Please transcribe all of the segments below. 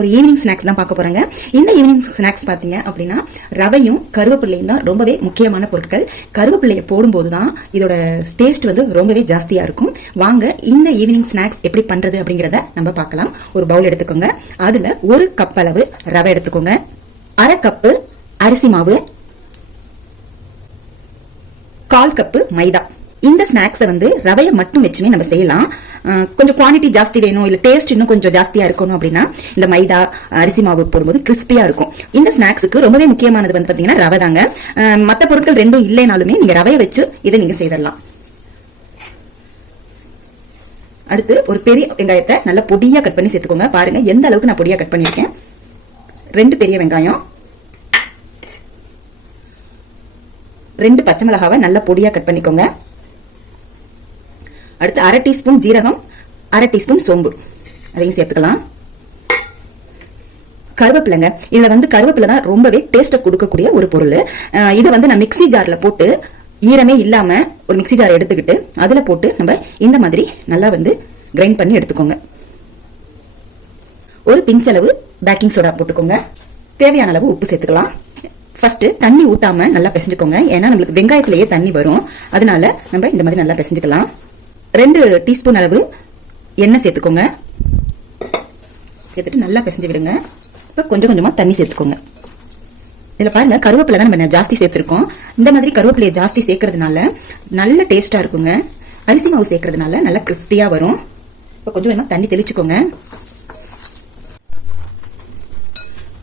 ஒரு evening snacks தான் பார்க்க போறாங்க. இந்த ஈவினிங் ஸ்நாக்ஸ் பார்த்தீங்க அப்படின்னா ரவையும் கருவேப்பிள்ளையும் தான் ரொம்பவே முக்கியமான பொருட்கள். கருவேப்பிள்ளையை போடும்போது தான் இதோட டேஸ்ட் வந்து ரொம்பவே ஜாஸ்தியா இருக்கும். வாங்க இந்த ஈவினிங் ஸ்நாக்ஸ் எப்படி பண்றது அப்படிங்கிறத நம்ம பார்க்கலாம். ஒரு பவுல் எடுத்துக்கோங்க. அதுல ஒரு கப் அளவு ரவை எடுத்துக்கோங்க. அரை கப்பு அரிசி மாவு கால் கப்பு மைதா. இந்த ஸ்நாக்ஸை வந்து ரவையை மட்டும் வச்சுமே நம்ம செய்யலாம். கொஞ்சம் குவாண்டிட்டி ஜாஸ்தி வேணும் இல்லை டேஸ்ட் இன்னும் கொஞ்சம் ஜாஸ்தியாக இருக்கணும் அப்படின்னா இந்த மைதா அரிசி மாவு போடும்போது கிறிஸ்பியாக இருக்கும். இந்த ஸ்நாக்ஸுக்கு ரொம்பவே முக்கியமானது வந்து பார்த்தீங்கன்னா ரவை தாங்க. மற்ற பொருட்கள் ரெண்டும் இல்லைனாலுமே நீங்கள் ரவையை வச்சு இதை நீங்கள் செய்திடலாம் அடுத்து ஒரு பெரிய வெங்காயத்தை நல்லா பொடியாக கட் பண்ணி சேர்த்துக்கோங்க. பாருங்க எந்த அளவுக்கு நான் பொடியாக கட் பண்ணியிருக்கேன். ரெண்டு பெரிய வெங்காயம். ரெண்டு பச்சை மிளகாவை நல்லா பொடியாக கட் பண்ணிக்கோங்க. அடுத்து அரை டீஸ்பூன் ஜீரகம் அரை டீஸ்பூன் சோம்பு. அதையும் சேர்த்துக்கலாம். கருவேப்பிலைங்க. இதில் வந்து கருவேப்பிலை தான் ரொம்பவே டேஸ்ட்டை கொடுக்கக்கூடிய ஒரு பொருள். இதை வந்து நான் மிக்ஸி ஜாரில் போட்டு ஈரமே இல்லாமல் ஒரு மிக்ஸி ஜார் எடுத்துக்கிட்டு அதில் போட்டு நம்ம இந்த மாதிரி நல்லா வந்து கிரைண்ட் பண்ணி எடுத்துக்கோங்க. ஒரு பிஞ்சளவு பேக்கிங் சோடா போட்டுக்கோங்க. தேவையான அளவு உப்பு சேர்த்துக்கலாம். ஃபர்ஸ்ட் தண்ணி ஊத்தாம நல்லா பிசைஞ்சுக்கோங்க. ஏன்னா நம்மளுக்கு வெங்காயத்திலேயே தண்ணி வரும். அதனால நம்ம இந்த மாதிரி நல்லா பிசைஞ்சுக்கலாம். ரெண்டு டீஸ்பூன் அளவு எண்ணெய் சேர்த்துக்கோங்க. சேர்த்துட்டு நல்லா பிசைஞ்சு விடுங்க. இப்போ கொஞ்சம் கொஞ்சமாக தண்ணி சேர்த்துக்கோங்க. இதில் பாருங்கள் கருவேப்பிலை தான் நம்ம ஜாஸ்தி சேர்த்துருக்கோம். இந்த மாதிரி கருவேப்பிலையை ஜாஸ்தி சேர்க்கறதுனால நல்ல டேஸ்ட்டாக இருக்குங்க. அரிசி மாவு சேர்க்கறதுனால நல்லா கிறிஸ்பியாக வரும். இப்போ கொஞ்சம் கொஞ்சமாக தண்ணி தெளிச்சுக்கோங்க.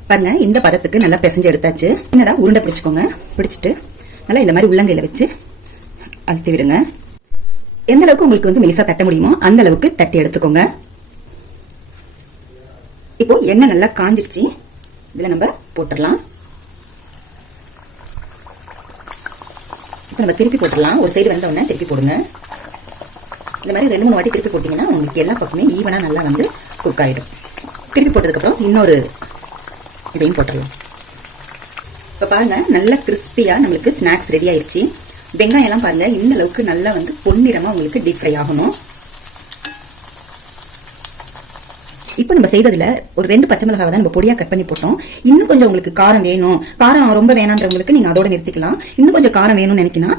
பாருங்க இந்த பதத்துக்கு நல்லா பிசைஞ்சு எடுத்தாச்சு. என்னதான் உருண்டை பிடிச்சிக்கோங்க. பிடிச்சிட்டு நல்லா இந்த மாதிரி உள்ளங்கையில் வச்சு அழுத்தி விடுங்க. எந்த அளவுக்கு உங்களுக்கு வந்து மெலிசா தட்ட முடியுமோ அந்த அளவுக்கு தட்டி எடுத்துக்கோங்க. இப்போ எண்ணெய் நல்லா காஞ்சிருச்சு. இதில் நம்ம போட்டுடலாம். இப்போ நம்ம திருப்பி போட்டுடலாம். ஒரு சைடு வந்த உடனே திருப்பி போடுங்க. இந்த மாதிரி ரெண்டு மூணு வாட்டி திருப்பி போட்டிங்கன்னா உங்களுக்கு எல்லா பக்கமே ஈவனாக நல்லா வந்து குக் ஆகிடும் திருப்பி போட்டதுக்கப்புறம் இன்னொரு இதையும் போட்டுடலாம். இப்போ பாருங்கள் நல்ல கிறிஸ்பியாக நம்மளுக்கு ஸ்நாக்ஸ் ரெடி ஆயிடுச்சு வெங்காயம் எல்லாம் பாருங்க இந்த அளவுக்கு நல்லா வந்து பொன்னிறமா உங்களுக்கு டீப் ஃப்ரை ஆகணும். இப்போ நம்ம செய்ததுல ஒரு ரெண்டு பச்சை மிளகாவை தான் நம்ம பொடியா கட் பண்ணி போட்டோம். இன்னும் கொஞ்சம் உங்களுக்கு காரம் வேணும். காரம் ரொம்ப வேணான்றவங்களுக்கு நீங்க அதோட நிறுத்திக்கலாம். இன்னும் கொஞ்சம் காரம் வேணும்னு நினைக்கினா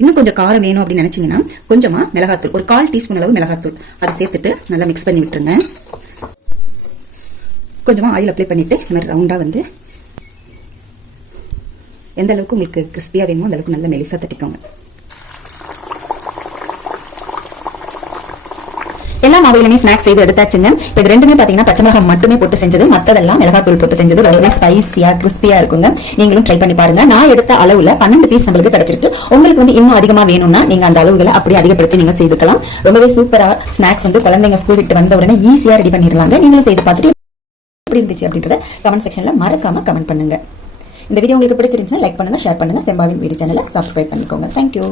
இன்னும் கொஞ்சம் காரம் வேணும் அப்படின்னு நினைச்சீங்கன்னா கொஞ்சமா மிளகாத்தூள் ஒரு கால் டீஸ்பூன் அளவு மிளகாத்தூள் அதை சேர்த்துட்டு நல்லா மிக்ஸ் பண்ணி விட்டுருங்க. கொஞ்சமா ஆயில் அப்ளை பண்ணிட்டு இந்த மாதிரி ரவுண்டா வந்து எந்த அளவுக்கு உங்களுக்கு கிறிஸ்பியாக வேணுமோ அந்த அளவுக்கு நல்ல மெலிசாக தட்டிக்கோங்க. எல்லா மாவிலுமே ஸ்நாக்ஸ் செய்து எடுத்தாச்சுங்க. இது ரெண்டுமே பார்த்தீங்கன்னா பச்சை மிளகாய் மட்டுமே போட்டு செஞ்சது. மற்றதெல்லாம் மிளகாத்தூள் போட்டு செஞ்சது. ரொம்பவே ஸ்பைசியா கிறிஸ்பியா இருக்குங்க. நீங்களும் ட்ரை பண்ணி பாருங்க. நான் எடுத்த அளவுல பன்னெண்டு பீஸ் நம்மளுக்கு கிடைச்சிருக்கு. உங்களுக்கு வந்து இன்னும் அதிகமாக வேணும்னா நீங்க அந்த அளவுகளை அப்படியே அதிகப்படுத்தி நீங்க செய்துக்கலாம். ரொம்பவே சூப்பரா ஸ்நாக்ஸ் வந்து குழந்தைங்க ஸ்கூல் விட்டு வந்த உடனே ஈஸியா ரெடி பண்ணிடலாங்க. நீங்களும் செய்து பார்த்துட்டு எப்படி இருந்துச்சு அப்படின்றத கமெண்ட் செக்ஷன்ல மறக்காம கமெண்ட் பண்ணுங்க. இந்த வீடியோ உங்களுக்கு பிடிச்சிருந்துச்சுன்னா லைக் பண்ணுங்க ஷேர் பண்ணுங்க. செம்பாவின் வீடியோ சேனலை சப்ஸ்கிரைப் பண்ணிக்கோங்க. Thank you